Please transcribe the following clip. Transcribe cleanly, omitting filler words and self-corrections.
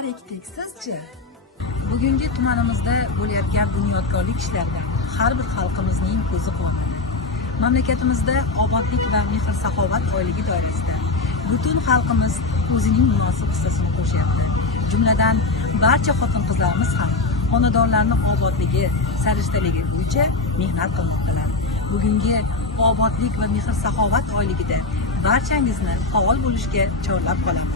biqinlar ekdik. Sizchi? Bugungi tumanimizda bo'layotgan bunyodkorlik ishlarida har bir xalqimizning ko'zi quvonadi. Mamlakatimizda obodlik va mehr-saxovat oyligi doirasida butun xalqimiz o'zining munosib hissasini qo'shyapti. Jumladan barcha xotin-qizlarimiz ham xonadonlarning obodligi, sarishtaligi bo'yicha mehnat qilmoqdalar. Bugungi obodlik va mehr-saxovat oyligida barchangizni faol bo'lishga chorlab qolaman.